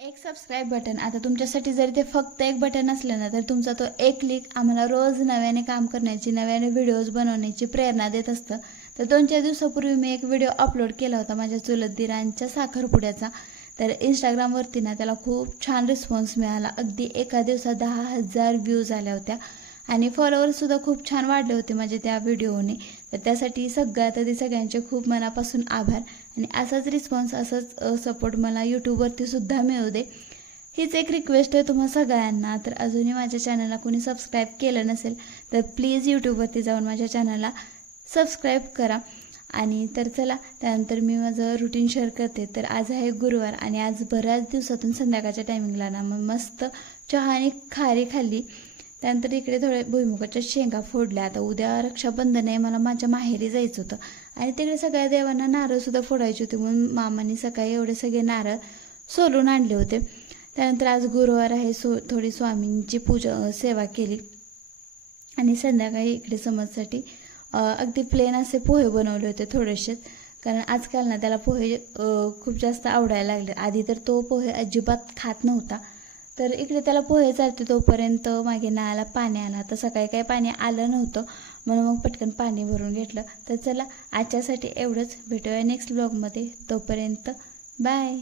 एक subscribe button. आता तुमच्यासाठी जरी ते फक्त एक बटन असलं ना तर तुमचा तो एक क्लिक आम्हाला रोज नव्याने काम करण्याची, नव्याने व्हिडिओज बनवण्याची प्रेरणा देत असतं. तर 2-4 दिवसापूर्वी मी एक व्हिडिओ अपलोड केला होता माझ्या चुलत दिरांच्या साखरपुड्याचा. तर इंस्टाग्रामवरती ना त्याला खूप छान रिस्पॉन्स मिळाला. अगदी एका दिवसात 10,000 व्ह्यूज आल्या होत्या आणि फॉलोअर्ससुद्धा खूप छान वाढले होते माझे त्या व्हिडिओने. तर त्यासाठी सगळ्यांचे खूप मनापासून आभार आणि असाच रिस्पॉन्स, असाच सपोर्ट मला यूट्यूबवरती सुद्धा मिळू दे. हीच एक रिक्वेस्ट आहे तुम्हा सगळ्यांना. तर अजूनही माझ्या चॅनलला कोणी सबस्क्राईब केलं नसेल तर प्लीज यूट्यूबवरती जाऊन माझ्या चॅनलला सबस्क्राईब करा. आणि तर चला, त्यानंतर मी माझं रुटीन शेअर करते. तर आज आहे गुरुवार आणि आज बऱ्याच दिवसातून संध्याकाळच्या टायमिंगला ना मग मस्त चहा आणि खारी खाल्ली. त्यानंतर इकडे थोडे भुईमुगाच्या शेंगा फोडल्या. आता उद्या रक्षाबंधन आहे, मला माझ्या माहेरी जायचं होतं आणि तिकडे सगळ्या देवांना नारळसुद्धा फोडायचे होते म्हणून मामांनी सकाळी एवढे सगळे नारळ सोलून आणले होते. त्यानंतर आज गुरुवार आहे, थोडी स्वामींची सेवा केली आणि संध्याकाळी इकडे समजसाठी अगदी प्लेन असे पोहे बनवले होते थोडेसेच. कारण आजकाल ना त्याला पोहे खूप जास्त आवडायला लागले. आधी तर तो पोहे अजिबात खात नव्हता. तर इकडे त्याला पोहे चालते तोपर्यंत मागे नळाला पाणी आलं. तर सकाळी काही पाणी आलं नव्हतं म्हणून मग पटकन पाणी भरून घेतलं. तर चला, आजच्यासाठी एवढंच. भेटूया नेक्स्ट ब्लॉगमध्ये. तोपर्यंत बाय.